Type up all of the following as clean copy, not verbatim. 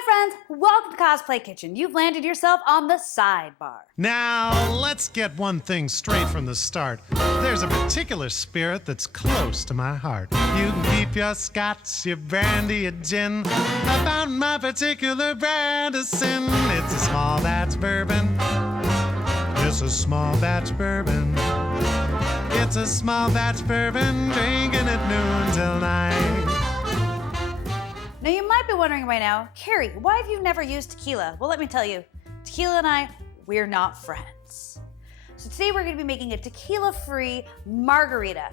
Hi friends, welcome to Cosplay Kitchen. You've landed yourself on the sidebar. Now, let's get one thing straight from the start. There's a particular spirit that's close to my heart. You can keep your scotch, your brandy, your gin. I found my particular brand of sin. It's a small batch bourbon. It's a small batch bourbon. It's a small batch bourbon, drinking at noon till 9. Now you might be wondering by now, Carrie, why have you never used tequila? Well, let me tell you, tequila and I, we're not friends. So today we're gonna be making a tequila-free margarita.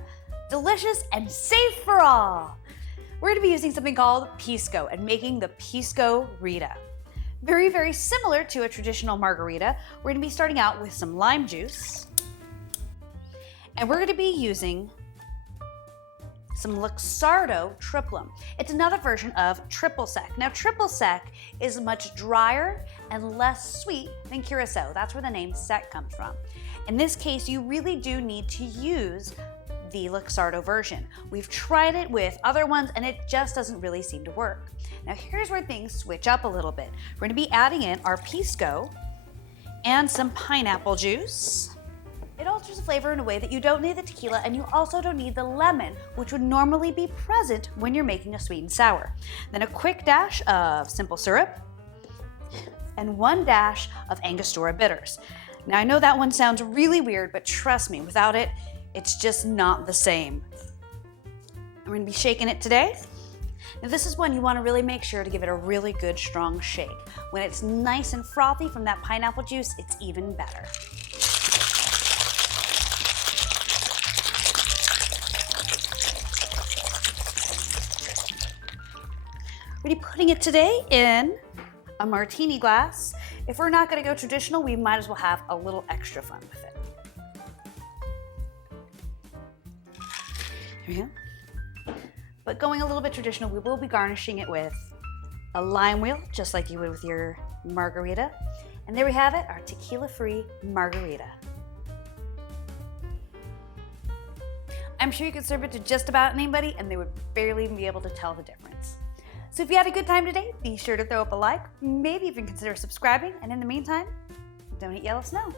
Delicious and safe for all. We're gonna be using something called Pisco and making the Piscorita. Very, very similar to a traditional margarita. We're gonna be starting out with some lime juice. And we're gonna be using some Luxardo Tripplum. It's another version of triple sec. Now triple sec is much drier and less sweet than curacao. That's where the name sec comes from. In this case, you really do need to use the Luxardo version. We've tried it with other ones and it just doesn't really seem to work. Now here's where things switch up a little bit. We're gonna be adding in our Pisco and some pineapple juice. It alters the flavor in a way that you don't need the tequila and you also don't need the lemon, which would normally be present when you're making a sweet and sour. Then a quick dash of simple syrup and 1 dash of angostura bitters. Now I know that one sounds really weird, but trust me, without it, it's just not the same. We're gonna be shaking it today. Now this is when you wanna really make sure to give it a really good strong shake. When it's nice and frothy from that pineapple juice, it's even better. We're gonna be putting it today in a martini glass. If we're not gonna go traditional, we might as well have a little extra fun with it. There we go. But going a little bit traditional, we will be garnishing it with a lime wheel, just like you would with your margarita. And there we have it, our tequila-free margarita. I'm sure you could serve it to just about anybody and they would barely even be able to tell the difference. So if you had a good time today, be sure to throw up a like, maybe even consider subscribing, and in the meantime, don't eat yellow snow.